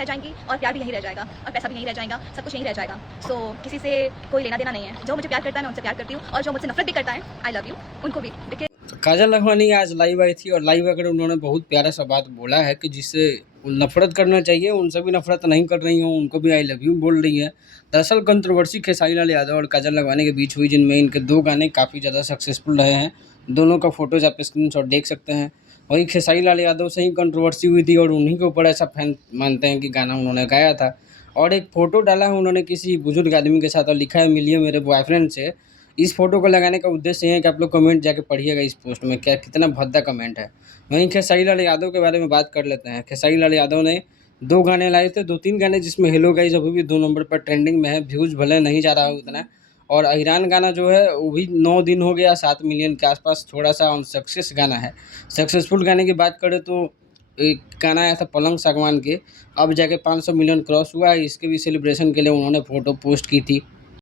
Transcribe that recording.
रह जाएंगी और प्यार भी यहीं रह जाएगा और पैसा भी यहीं रह जाएगा, सब कुछ यहीं रह जाएगा। सो किसी से कोई लेना देना नहीं है। जो मुझे प्यार करता है मैं उनसे प्यार करती हूँ, और जो मुझसे नफरत भी करता है आई लव यू उनको भी। देखिए काजल लखमानी आज लाइव आई थी और लाइव आकर उन्होंने बहुत प्यारा सा बात बोला है कि जिससे नफरत करना चाहिए उनसे भी नफरत नहीं कर रही हूँ, उनको भी आई लव यू बोल रही है। दरअसल कंट्रोवर्सी खेसारी लाल यादव और काजल लखमानी के बीच हुई, जिनमें इनके 2 गाने काफ़ी ज़्यादा सक्सेसफुल रहे हैं। दोनों का फ़ोटोज़ आप स्क्रीनशॉट देख सकते हैं। वहीं खेसारी लाल यादव से ही कंट्रोवर्सी हुई थी और उन्हीं के ऊपर ऐसा फैन मानते हैं कि गाना उन्होंने गाया था। और एक फ़ोटो डाला है उन्होंने किसी बुजुर्ग आदमी के साथ और लिखा है मिलिए मेरे बॉयफ्रेंड से। इस फ़ोटो को लगाने का उद्देश्य ये है कि आप लोग कमेंट जाके पढ़िएगा इस पोस्ट में, क्या कितना भद्दा कमेंट है। वहीं खेसारी लाल यादव के बारे में बात कर लेते हैं। खेसारी लाल यादव ने 2 गाने लाए थे, 2-3 गाने, जिसमें हेलो गाइस अभी भी 2 नंबर पर ट्रेंडिंग में है। व्यूज़ भले नहीं जा रहा हो उतना, और अहिरान गाना जो है वो भी 9 दिन हो गया 7 मिलियन के आसपास, थोड़ा-सा अनसक्सेस गाना है। सक्सेसफुल गाने की बात करें तो एक गाना आया था पलंग सागवान के, अब जाके 500 मिलियन क्रॉस हुआ है। इसके भी सेलिब्रेशन के लिए उन्होंने फ़ोटो पोस्ट की थी।